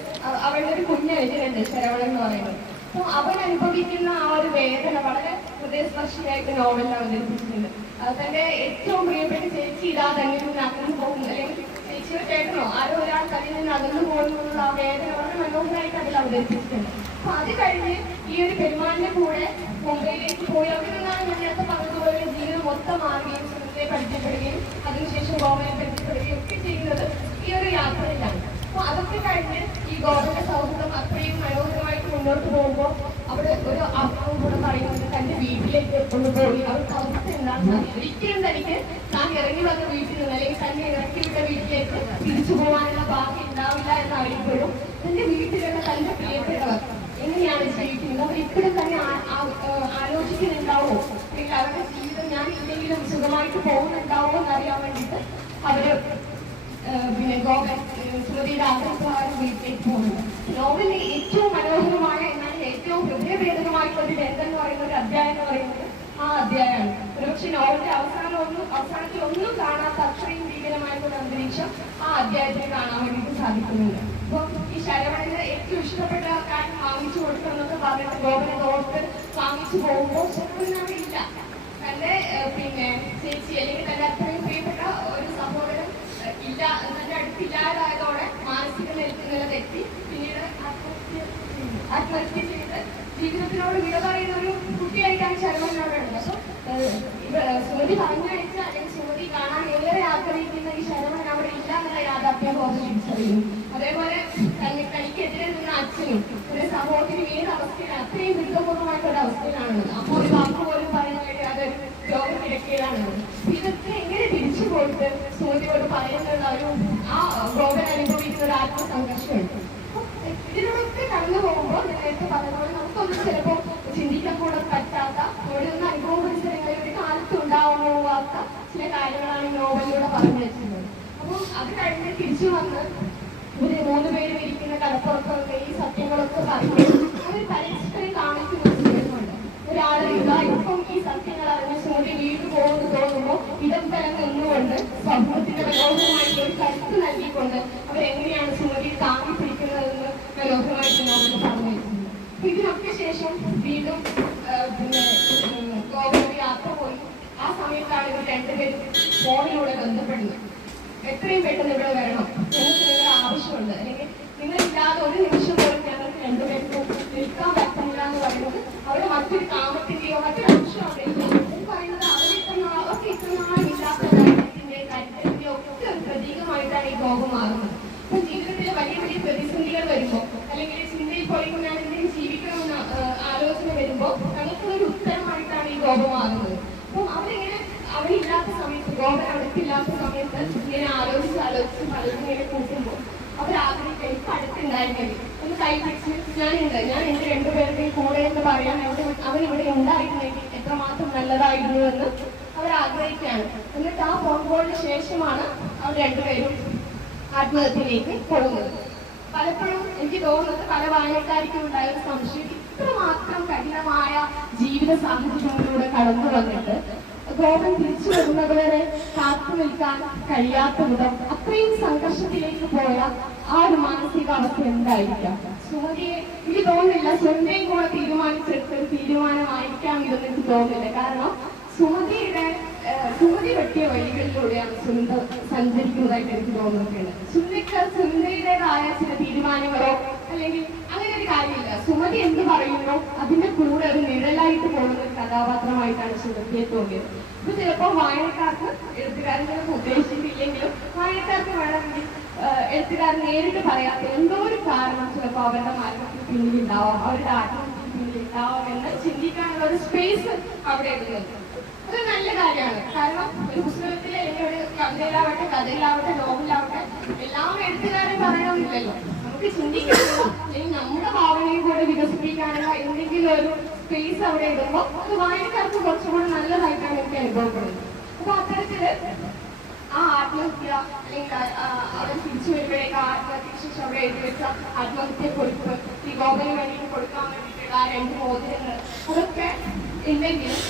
അവളുടെ ഒരു കുഞ്ഞനുജനുണ്ട് ശരവണൻ എന്ന് പറയുന്നത്. അപ്പം അവൻ അനുഭവിക്കുന്ന ആ ഒരു വേദന വളരെ ഹൃദയസ്പർശിയായിട്ട് നോവലിൽ അവതരിപ്പിച്ചിട്ടുണ്ട്. തന്റെ ഏറ്റവും പ്രിയപ്പെട്ട ചേച്ചി ഇതാ തന്നെ നിന്ന് അകന്നു പോകുന്നു, അല്ലെങ്കിൽ ചേച്ചിയോ ചേട്ടനോ ആരോ ഒരാൾ തന്നിൽ നിന്ന് അകന്നു പോകുന്നുള്ള ആ വേദന വളരെ മനോഹരമായിട്ട് അതിൽ അവതരിപ്പിച്ചിട്ടുണ്ട്. അപ്പൊ അത് കഴിഞ്ഞ് ഈ ഒരു പെരുമാളിന്റെ കൂടെ മുംബൈയിലേക്ക് പോയി അവിടെ നിന്നാണ് ഞാൻ നേരത്തെ പറഞ്ഞതുപോലെ ജീവിതം മൊത്തം മാറുകയും സുഹൃത്തെ പരിചയപ്പെടുകയും അതിനുശേഷം ഗോവനെ പരിചയപ്പെടുകയും ഒക്കെ ചെയ്യുന്നത് ഈ ഒരു യാത്രയിലാണ്. അപ്പൊ അതൊക്കെ കഴിഞ്ഞ് ഈ ഗോവന്റെ സൗഹൃദം അത്രയും മനോഹരമായിട്ട് മുന്നോട്ട് പോകുമ്പോൾ അവിടെ ഒരു അർത്ഥവും കൂടെ പറയുന്നത് തന്റെ വീട്ടിലേക്ക് ഒന്ന് പോയി അവർക്ക് അവസ്ഥ എന്താണെന്ന് ഒരിക്കലും തനിക്ക് താൻ ഇറങ്ങി വന്ന വീട്ടിൽ നിന്ന് അല്ലെങ്കിൽ തന്നെ ഇറക്കിവിട്ട വീട്ടിലേക്ക് തിരിച്ചു പോകാനുള്ള ഭാഗ്യം ഉണ്ടാവില്ല എന്ന് അറിയുമ്പോഴും തന്റെ വീട്ടിലുള്ള തന്റെ പ്രിയപ്പെട്ടവർ എങ്ങനെയാണ് ജീവിക്കുന്നത് അവർ ഇപ്പോഴും തന്നെ ആലോചിക്കുന്നുണ്ടാവോ, അല്ലെങ്കിൽ അവരുടെ ജീവിതം ഞാൻ ഇല്ലെങ്കിലും സുഖമായിട്ട് പോകുന്നുണ്ടാവോ എന്നറിയാൻ വേണ്ടിയിട്ട് അവര് പിന്നെ ഗോവൻ സുമതിയുടെ ആഗ്രഹപ്രകാരം വീട്ടിലേക്ക് പോകുന്നത്. നോവലിലെ ഏറ്റവും മനോഹരമായ എന്നാൽ ഏറ്റവും ഹൃദയഭേദകമായിട്ടുള്ള ഒരു രംഗം എന്ന് പറയുന്ന ഒരു അധ്യായം എന്ന് പറയുന്നത് ആ അധ്യായമാണ്. ഒരുപക്ഷെ നോവലിന്റെ അവസാനത്തിൽ ഒന്നും കാണാത്ത അത്രയും ഭീകരമായിട്ടുള്ള അന്തരീക്ഷം ആ അധ്യായത്തിൽ കാണാൻ വേണ്ടിയിട്ട് സാധിക്കുന്നുണ്ട്. അപ്പൊ ഈ ശരവണന് ഏറ്റവും ഇഷ്ടപ്പെട്ട കാര്യം വാങ്ങിച്ചു കൊടുക്കണമെന്നൊക്കെ പറഞ്ഞിട്ട് ഗോവനെ ഓർത്ത് വാങ്ങിച്ചു പോകുമ്പോൾ ശരവണൻ അവിടെ ഇല്ല. തന്റെ പിന്നെ ചേച്ചി അല്ലെങ്കിൽ തന്റെ അത്രയും പ്രിയപ്പെട്ട ഒരു സഹോദരൻ ഇല്ല, തന്റെ അടുത്തില്ലാതായതോടെ മാനസിക നില തെറ്റി പിന്നീട് ആത്മഹത്യ ചെയ്ത് ജീവിതത്തിനോട് വിട പറയുന്ന ഒരു കുട്ടിയായിട്ടാണ് ശരവണനോട് ഉള്ളത്. അപ്പൊ സുമതി പറഞ്ഞയച്ച അല്ലെങ്കിൽ സുമതി കാണാൻ ഏറെ ആഗ്രഹിക്കുന്ന ഈ ശരവണൻ അവിടെ ഇല്ല എന്നുള്ള യാഥാർത്ഥ്യം ബോധം തിരിച്ചറിയുന്നു. അതേപോലെ തനിക്കെതിരെ നിന്ന അച്ഛനും ഒരു സഹോദരി ഏത് അവസ്ഥയിലാണ് അത്രയും ദുരിതപൂർവമായിട്ടൊരു അവസ്ഥയിലാണുള്ളത്. അപ്പോൾ ഒരു വാക്ക് പോലും പറയാൻ വേണ്ടി അതൊരു രോഗക്കിടക്കയിലാണുള്ളത്. ഇതൊക്കെ എങ്ങനെ തിരിച്ചു പോയിട്ട് സുമതിയോട് പറയുന്നുള്ള ഒരു ആ ഗോവൻ അനുഭവിക്കുന്ന ഒരു ആത്മസംഘർഷമുണ്ട്. ഇതിനൊക്കെ കടന്നു പോകുമ്പോൾ നേരത്തെ പറഞ്ഞതുപോലെ നമുക്കൊന്നും ചിലപ്പോൾ ചിന്തിക്കാൻ കൂടെ പറ്റാത്ത ഓരോന്ന് അനുഭവ പരിസരങ്ങളിൽ ഒരു കാലത്ത് ഉണ്ടാവാത്ത ചില കാര്യങ്ങളാണ് ഈ നോവലിലൂടെ പറഞ്ഞു വെച്ചിരുന്നത്. അപ്പോൾ അത് കഴിഞ്ഞ് തിരിച്ചു വന്ന് ഒരു 3 പേര് ഇരിക്കുന്ന കടപ്പുറത്തൊക്കെ ഈ സത്യങ്ങളൊക്കെ പറഞ്ഞു അവർ പരസ്പരം കാണിക്കുന്ന ഒരു സിനിമയുണ്ട്. ഒരാള് ഇപ്പം ഈ സത്യങ്ങൾ അറിഞ്ഞ സുമതി വീട് പോകുന്നു തോന്നുമ്പോൾ ഇടം തരം നിന്നുകൊണ്ട് സമൂഹത്തിന്റെ മനോഹരമായിട്ട് ഒരു കരുത്ത് നൽകിക്കൊണ്ട് അവരെങ്ങനെയാണ് സുമതി താങ്ങി പിടിക്കുന്നതെന്ന് മനോഹരമായിട്ട് നോവൽ പറഞ്ഞു വെച്ചിട്ടുണ്ട്. ഇതിനൊക്കെ ശേഷം വീണ്ടും പിന്നെ ഗോവയിൽ യാത്ര പോയി ആ സമയത്താണ് ഇവർ 2 പേരും ഫോണിലൂടെ ബന്ധപ്പെടുന്നത്. എത്രയും പെട്ടെന്ന് ഇവിടെ വരണം, ഞങ്ങൾക്ക് നിങ്ങളുടെ ആവശ്യമുണ്ട്, അല്ലെങ്കിൽ നിങ്ങളില്ലാതെ ഒരു നിമിഷം പോലും ഞങ്ങൾക്ക് രണ്ടുപേർക്കും നിൽക്കാൻ പറ്റില്ല എന്ന് പറയുന്നത് അവിടെ മറ്റൊരു കാമത്തിന്റെയോ മറ്റൊരു അംശം അവിടെ ഇല്ല എന്ന് പറയുന്നത് അവർക്ക് ഇത്രനാളില്ലാത്ത കാര്യത്തിന്റെയോ ഒക്കെ ഒരു പ്രതീകമായിട്ടാണ് ഈ ഗോപം മാറുന്നത്. അപ്പൊ ജീവിതത്തിലെ വലിയ വലിയ പ്രതിസന്ധികൾ വരുമ്പോ അല്ലെങ്കിൽ ചിന്തയിൽ പോലും ഞാൻ എന്തെങ്കിലും ജീവിക്കണമെന്ന് ആലോചന വരുമ്പോ ഞങ്ങൾക്കൊരു ഉത്തരമായിട്ടാണ് ഈ ഗോപം മാറുന്നത്. അപ്പം അവരിങ്ങനെ അവരില്ലാത്ത സമയത്ത് ഗോപൻ അവിടത്തില്ലാത്ത സമയത്ത് ഇങ്ങനെ ആലോചിച്ച് പലരും ഇങ്ങനെ കൂട്ടുമ്പോൾ അവരാഗ്രഹിക്കുക എനിക്ക് അടുത്തുണ്ടായിരുന്നെങ്കിൽ ഒന്ന് കൈ പിടിച്ച് ഞാൻ എന്റെ രണ്ടുപേരുടെയും കൂടെ എന്ന് പറയാൻ അവരിവിടെ ഉണ്ടായിരുന്നെങ്കിൽ എത്രമാത്രം നല്ലതായിരുന്നു എന്ന് അവർ ആഗ്രഹിക്കുകയാണ്. എന്നിട്ട് ആ ഫോൺ കോളിന് ശേഷമാണ് അവർ രണ്ടുപേരും ആത്മഹത്യയിലേക്ക് പോകുന്നത്. പലപ്പോഴും എനിക്ക് തോന്നുന്നത് പല വായനക്കാർക്കും ഉണ്ടായ ഒരു സംശയം, ഇത്രമാത്രം കഠിനമായ ജീവിത സാഹചര്യങ്ങളിലൂടെ കടന്നു വന്നിട്ട് ഗോപൻ തിരിച്ചു വരുന്നതുവരെ കാത്തു നിൽക്കാൻ കഴിയാത്ത വിധം അത്രയും സംഘർഷത്തിലേക്ക് പോയ ആ ഒരു മാനസികാവസ്ഥ എന്തായിരിക്കാം? സുമതിയെ എനിക്ക് തോന്നുന്നില്ല സ്വന്തം കൂടെ തീരുമാനിച്ചെടുത്തൊരു തീരുമാനമായിരിക്കാം ഇതെന്ന് എനിക്ക് തോന്നുന്നില്ല. കാരണം സുമതി വെട്ടിയ വഴികളിലൂടെയാണ് സുന്ദ സഞ്ചരിക്കുന്നതായിട്ട് എനിക്ക് തോന്നുന്നുണ്ട്. സുന്ദയുടേതായ ചില തീരുമാനങ്ങളോ അല്ലെങ്കിൽ അങ്ങനെ ഒരു കാര്യമില്ല. സുമതി എന്ത് പറയുന്നു അതിന്റെ കൂടെ ഒരു നിഴലായിട്ട് പോകുന്ന ഒരു കഥാപാത്രമായിട്ടാണ് സുമതിയെ തോന്നിയത്. ഇപ്പൊ ചിലപ്പോൾ വായനക്കാർക്ക് എഴുത്തുകാരൻ ചിലപ്പോൾ ഉദ്ദേശിച്ചിട്ടില്ലെങ്കിലും വായനക്കാർക്ക് വേണമെങ്കിൽ എഴുത്തുകാരൻ നേരിട്ട് പറയാത്ത എന്തോ ഒരു കാരണം ചിലപ്പോൾ അവരുടെ മരണത്തിന് പിന്നിലുണ്ടാവാം, അവരുടെ ആത്മഹത്യക്ക് പിന്നിലുണ്ടാവാം എന്ന് ചിന്തിക്കാനുള്ള ഒരു സ്പേസ് അവിടെ ഇടുന്നുണ്ട്. അത് നല്ല കാര്യമാണ്. കാരണം ഒരു പുസ്തകത്തിൽ അല്ലെങ്കിൽ ഒരു കവിതയിലാവട്ടെ കഥയിലാവട്ടെ നോവലാവട്ടെ എല്ലാം എഴുത്തുകാരൻ പറയണമെന്നില്ലല്ലോ. നമുക്ക് ചിന്തിക്കാനുള്ള അല്ലെങ്കിൽ നമ്മുടെ ഭാവനയും കൂടെ വികസിപ്പിക്കാനുള്ള എന്തെങ്കിലും ഒരു സ്പേസ് അവിടെ ഇടുമ്പോൾ അത് വായനക്കാർക്ക് കുറച്ചുകൂടി നല്ലതായിട്ടാണ് എനിക്ക് അനുഭവപ്പെടുന്നത്. അപ്പൊ അത്തരത്തില് ആ ആത്മഹത്യ അല്ലെങ്കിൽ അവിടെ തിരിച്ചു വരുമ്പോഴേക്ക് ആത്മഹത്യക്ക് ശേഷം അവിടെ എഴുതി വെച്ച ആത്മഹത്യ കുറിപ്പ് ഈ ഗോപന് വേണ്ടിയിട്ട് കൊടുക്കാൻ വേണ്ടിയിട്ടുള്ള ആ 2 മോതിരങ്ങൾ അതൊക്കെ ഉണ്ടെങ്കിലും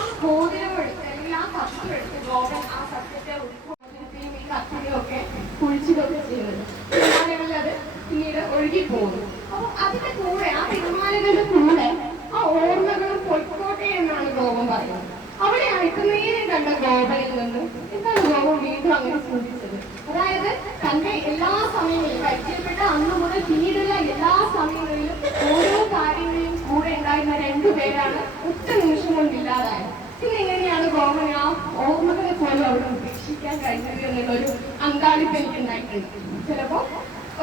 ആ മോതിരം എടുത്ത് അല്ലെങ്കിൽ ആ കത്തും എടുത്ത് ഗോപൻ ആ സത്യത്തെ മോതിരത്തെയും ഈ കത്തിനെയും ഒക്കെ കുഴിച്ചിട്ടൊക്കെ ചെയ്യുന്നത് തിരുമാലകളിൽ അത് പിന്നീട് ഒഴുകി പോകുന്നു. അപ്പൊ അതിന്റെ കൂടെ ആ തിരുമാലകളുടെ കൂടെ ആ ഓർമ്മകളും പൊയ്ക്കോട്ടെ എന്നാണ് ഗോപൻ പറയുന്നത്. അവിടെയാണ് ഇത്രനേരം കണ്ട ഗോപനിൽ നിന്ന് എന്താണ് ഗോപൻ വീണ്ടും അങ്ങനെ ചിന്തിച്ചത്? അതായത് തന്റെ എല്ലാ സമയങ്ങളിലും പരിചയപ്പെട്ട അന്ന് മുതൽ പിന്നീടുള്ള എല്ലാ സമയങ്ങളിലും ഓരോ കാര്യങ്ങളിലും കൂടെ ഉണ്ടായിരുന്ന 2 പേരാണ് ഒറ്റ നിമിഷം കൊണ്ടില്ലാതായത്. പിന്നെ എങ്ങനെയാണ് ഗോപൻ ആ ഓർമ്മകളെ പോലും അവിടെ ഉപേക്ഷിക്കാൻ കഴിഞ്ഞത് എന്നുള്ളൊരു അന്താളിപ്പ് എനിക്ക് ഉണ്ടായിട്ടുണ്ട്. ചിലപ്പോ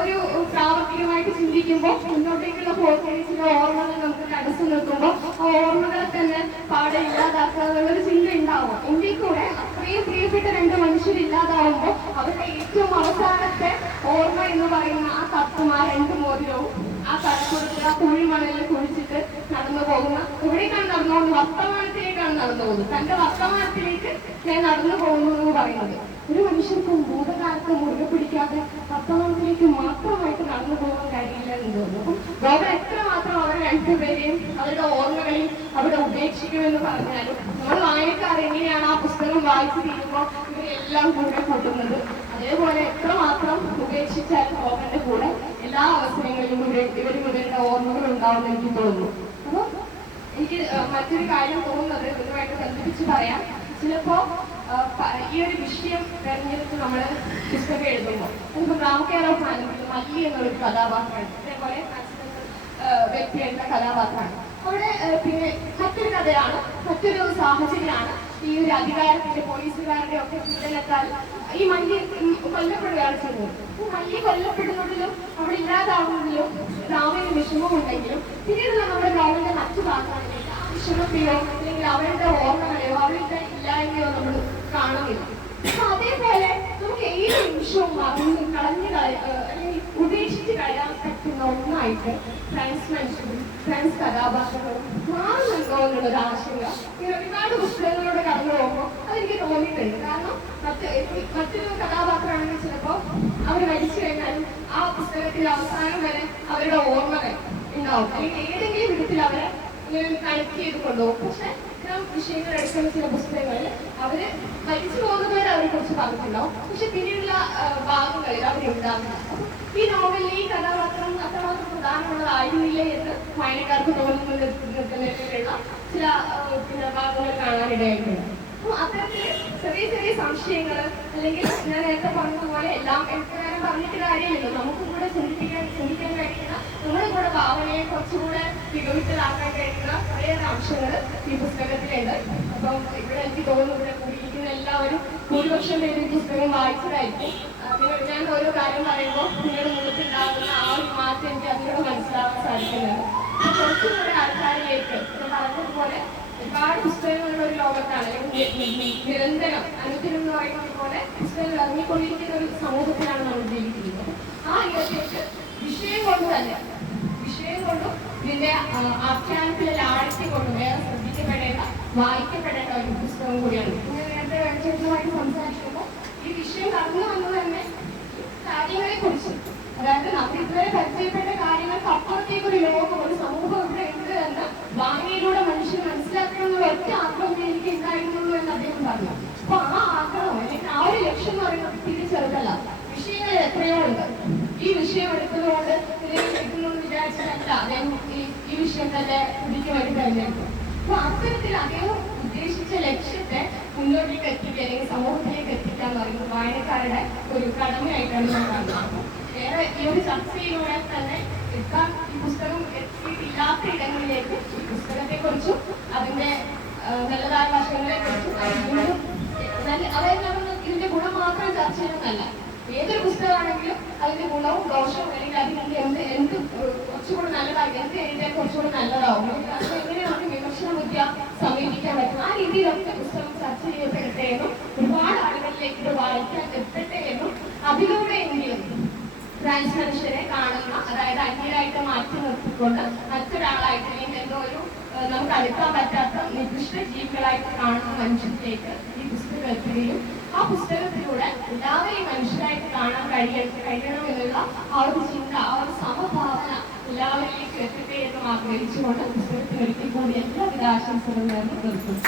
ഒരു പ്രാവർത്തികമായിട്ട് ചിന്തിക്കുമ്പോൾ മുന്നോട്ടേക്കുള്ള പോക്കിന് ചില ഓർമ്മകൾ നമുക്ക് തടസ്സം നിൽക്കുമ്പോൾ ആ ഓർമ്മകളെ തന്നെ പാടെ ഇല്ലാതാക്കാനുള്ളൊരു ചിന്ത ഉണ്ടാവും. എങ്കിൽ കൂടെ അത്രയും പ്രിയപ്പെട്ട 2 മനുഷ്യരില്ലാതാവുമ്പോൾ അവരുടെ ഏറ്റവും അവസാനത്തെ ഓർമ്മ എന്ന് പറയുന്ന ആ കത്തും ആ 2 മോതിരവും ആ കടപ്പുറത്ത് ആ കുഴിമണലിൽ കുഴിച്ചിട്ട് നടന്നു പോകുന്ന എവിടേക്കാണ് നടന്നു പോകുന്നത്? വർത്തമാനത്തിലേക്കാണ് നടന്നു പോകുന്നത്. തന്റെ വർത്തമാനത്തിലേക്ക് ഞാൻ നടന്നു പോകുന്നു എന്ന് പറയുന്നത് ഒരു മനുഷ്യർക്കും ഭൂതകാലത്ത് മുറുകെ പിടിക്കാതെ വർത്തമാനത്തിലേക്ക് മാത്രമായിട്ട് നടന്നു പോകാൻ കഴിയില്ല എന്ന് തോന്നുന്നു. ഗോപൻ എത്രമാത്രം അവരെ 2 പേരെയും അവരുടെ ഓർമ്മകളെയും അവിടെ ഉപേക്ഷിക്കുമെന്ന് പറഞ്ഞാലും നമ്മൾ വായനക്കാർ എങ്ങനെയാണ് ആ പുസ്തകം വായിച്ചു തീരുമ്പോൾ ഇവരെല്ലാം കൂടെ കൂട്ടുന്നത് അതേപോലെ എത്രമാത്രം ഉപേക്ഷിച്ചാലും ഗോപന്റെ കൂടെ എല്ലാ അവസരങ്ങളിലും ഇവരുടെ ഓർമ്മകൾ ഉണ്ടാവുമെന്ന് എനിക്ക് തോന്നുന്നു. അപ്പൊ എനിക്ക് മറ്റൊരു കാര്യം തോന്നുന്നത് ഇതുമായിട്ട് ബന്ധിപ്പിച്ച് പറയാം. ചിലപ്പോ ഈ ഒരു വിഷയം തെരഞ്ഞെടുത്ത് നമ്മൾ പുസ്തകം എഴുതുമ്പോൾ അതിപ്പോ ഗ്രാമകേർ ഓഫ് മാനവത്തിൽ മല്ലി എന്നുള്ളൊരു കഥാപാത്രമാണ്. അതേപോലെ വ്യക്തി എന്ന കഥാപാത്രമാണ്. അവിടെ പിന്നെ മറ്റൊരു കഥയാണ്, മറ്റൊരു സാഹചര്യമാണ്. ഈ ഒരു അധികാരത്തിന്റെ പോലീസുകാരുടെ ഒക്കെ പീഡനത്താൽ ഈ മല്ലി കൊല്ലപ്പെടുകയാണ് ചെയ്യുന്നത്. മല്ലി കൊല്ലപ്പെടുന്നതിലും അവിടെ ഇല്ലാതാവുന്നതിലും രാമന് വിഷമമുണ്ടെങ്കിലും പിന്നീടുള്ള നമ്മുടെ ഗവൺമെന്റ് മറ്റു ഭാഗങ്ങളിലേക്ക് ആ വിഷമത്തെയോ അല്ലെങ്കിൽ അവരുടെ ഓർമ്മകളെയോ അവരുടെ ഇല്ലായ്മയോ നമ്മൾ കാണുന്നില്ല. അപ്പൊ അതേപോലെ നമുക്ക് ഏത് നിമിഷവും മറന്ന് അല്ലെങ്കിൽ ഉപേക്ഷിച്ച് കളയാൻ പറ്റുന്ന ഒന്നായിട്ട് ട്രാൻസ് കഥാപാത്രങ്ങളും മാറുന്നുണ്ടോ എന്നുള്ളൊരു ആശങ്ക ഇങ്ങനെ ഒരുപാട് പുസ്തകങ്ങളിലൂടെ കടന്നു പോകുമ്പോൾ അതെനിക്ക് തോന്നിയിട്ടുണ്ട്. കാരണം മറ്റൊരു കഥാപാത്രമാണെങ്കിൽ ചിലപ്പോൾ അവർ മരിച്ചു കഴിഞ്ഞാലും ആ പുസ്തകത്തിൽ അവസാനം വരെ അവരുടെ ഓർമ്മകൾ ഉണ്ടാവും, അല്ലെങ്കിൽ ഏതെങ്കിലും വിധത്തിൽ അവരെ കണക്ട് ചെയ്ത് കൊണ്ടുപോകും. പക്ഷെ ഇത്തരം വിഷയങ്ങൾ എടുക്കുന്ന ചില പുസ്തകങ്ങളിൽ അവര് മരിച്ചു പോകുന്നവരെ അവരെ കുറിച്ച് പറഞ്ഞിട്ടുണ്ടാവും, പക്ഷെ പിന്നീടുള്ള ഭാഗങ്ങളിൽ അവരുണ്ടാവില്ല. ഈ നോവലിൽ ഈ കഥാപാത്രം അത്രമാത്രം പ്രധാനമുള്ളതായിരുന്നില്ലേ എന്ന് വായനക്കാർക്ക് തോന്നുന്നതിനുള്ള ചില ഭാഗങ്ങൾ കാണാനിടയായിട്ടുണ്ട്. അപ്പോൾ അത്തരത്തിൽ ചെറിയ ചെറിയ സംശയങ്ങൾ അല്ലെങ്കിൽ ഞാൻ നേരത്തെ പറഞ്ഞതുപോലെ എല്ലാം എഴുത്തുകാരൻ പറഞ്ഞിട്ട് കാര്യമില്ല, നമുക്കും കൂടെ ചിന്തിക്കാൻ കഴിയുന്ന നമ്മുടെ കൂടെ ഭാവനയെ കുറച്ചുകൂടെ മികവിച്ചതാക്കാൻ കഴിയുന്ന കുറേയേറെ അംശങ്ങൾ ഈ പുസ്തകത്തിലുണ്ട്. അപ്പം ഇവിടെ എനിക്ക് തോന്നുന്നു ഇവിടെ കൂടിയിരിക്കുന്ന എല്ലാവരും ഭൂരിപക്ഷം പേര് ഈ പുസ്തകം വായിച്ചതായിരിക്കും. ഞാൻ ഓരോ കാര്യം പറയുമ്പോൾ നിങ്ങളുടെ മുഖത്തുണ്ടാകുന്ന ആ ഒരു മാറ്റം എനിക്ക് അതിലൂടെ മനസ്സിലാക്കാൻ സാധിക്കുന്നത്. കുറച്ചുകൂടെ ആൾക്കാരിലേക്ക് ഞാൻ പറഞ്ഞതുപോലെ ഒരുപാട് പുസ്തകങ്ങളുടെ ഒരു ലോകത്താണ് നിരന്തരം അനുദിനം എന്ന് പറയുന്നത് പോലെ പുസ്തകങ്ങൾ ഇറങ്ങിക്കൊണ്ടിരിക്കുന്ന ഒരു സമൂഹത്തിലാണ് നമ്മൾ ജീവിക്കുന്നത്. ആ ഇടത്തേക്ക് വിഷയം കൊണ്ട് തന്നെ വിഷയം കൊണ്ടും ഇതിന്റെ ആഖ്യാനത്തിലെ ലാളിത്യം കൊണ്ടും വേറെ ശ്രദ്ധിക്കപ്പെടേണ്ട വായിക്കപ്പെടേണ്ട ഒരു പുസ്തകം കൂടിയാണ്. ഞാൻ നേരത്തെ വെളിച്ചമായിട്ട് സംസാരിക്കുമ്പോൾ ഈ വിഷയം കടന്നു വന്നത് തന്നെ കാര്യങ്ങളെ കുറിച്ച്, അതായത് നമ്മൾ ഇതുവരെ പരിചയപ്പെട്ട കാര്യങ്ങൾക്ക് അപ്പുറത്തേക്ക് ഒരു ലോകം ഒരു സമൂഹം ഇവിടെ ഉണ്ട് എന്ന് വായനയിലൂടെ മനുഷ്യർ മനസ്സിലാക്കണം എന്നുള്ള ഒറ്റ ആഗ്രഹം എനിക്ക് ഉണ്ടായിരുന്നുള്ളൂ എന്ന് അദ്ദേഹം പറഞ്ഞു. അപ്പൊ ആ ആഗ്രഹം അല്ലെങ്കിൽ ആ ഒരു ലക്ഷ്യം എന്ന് പറയുന്നത് തീരെ ചെറുതല്ല. വിഷയങ്ങൾ എത്രയോ ഉണ്ട്. ഈ വിഷയം എടുത്തതുകൊണ്ട് ഇതിനെ വിചാരിച്ചതല്ല അദ്ദേഹം ഈ വിഷയം തന്നെ പുതിക്ക് വേണ്ടി തെരഞ്ഞെടുക്കും. അപ്പൊ അത്തരത്തിൽ അദ്ദേഹം ഉദ്ദേശിച്ച ലക്ഷ്യത്തെ മുന്നോട്ടേക്ക് എത്തിക്കുക അല്ലെങ്കിൽ സമൂഹത്തിലേക്ക് എത്തിക്കുക എന്ന് പറയുന്നത് വായനക്കാരുടെ ഒരു കടമയായിട്ടാണ് ഞാൻ കാണുന്നത്. വേറെ ഈ ഒരു ചർച്ചയിലൂടെ തന്നെ എത്താൻ ഈ പുസ്തകം എത്തിയിട്ടില്ലാത്ത ഇടങ്ങളിലേക്ക് ഈ പുസ്തകത്തെ കുറിച്ചും അതിന്റെ നല്ലതായ വശങ്ങളെ കുറിച്ചും അതായത് നമ്മൾ ഇതിന്റെ ഗുണം മാത്രം ചർച്ച ചെയ്യുന്നതല്ല. ഏതൊരു പുസ്തകമാണെങ്കിലും അതിന്റെ ഗുണവും ദോഷവും അല്ലെങ്കിൽ അതിന്റെ എന്ത് കുറച്ചുകൂടെ നല്ലതായി എന്ത് എഴുതിയാൽ കുറച്ചുകൂടെ നല്ലതാവും, അത് എങ്ങനെ നമുക്ക് വിമർശന ബുദ്ധിയ സമീപിക്കാൻ പറ്റും, ആ രീതിയിലൊക്കെ പുസ്തകം ചർച്ച ചെയ്യപ്പെടട്ടെ എന്നും ഒരുപാട് ആളുകളിലേക്ക് ഇത് വായിക്കാൻ എത്തട്ടെ എന്നും അതിലൂടെ എങ്കിലും ട്രാൻസ് മനുഷ്യരെ കാണുന്ന, അതായത് അന്യരായിട്ട് മാറ്റി നിർത്തിക്കൊണ്ട് മറ്റൊരാളായിട്ട് അല്ലെങ്കിൽ എന്തോ ഒരു നമുക്ക് അടുക്കാൻ പറ്റാത്ത നിർദ്ദിഷ്ട ജീവികളായിട്ട് കാണുന്ന മനുഷ്യരിലേക്ക് ഈ പുസ്തകം എത്തുകയും ആ പുസ്തകത്തിലൂടെ എല്ലാവരെയും മനുഷ്യരായിട്ട് കാണാൻ കഴിയണം എന്നുള്ള ആ ഒരു ചിന്ത, ആ ഒരു സമഭാവന എല്ലാവരിലേക്ക് എത്തട്ടെ എന്നും ആഗ്രഹിച്ചുകൊണ്ട് പുസ്തകത്തിന് ഒരിക്കൽ കൂടി എല്ലാവിധ ആശംസകളും നേർന്നു നിർത്തുന്നു.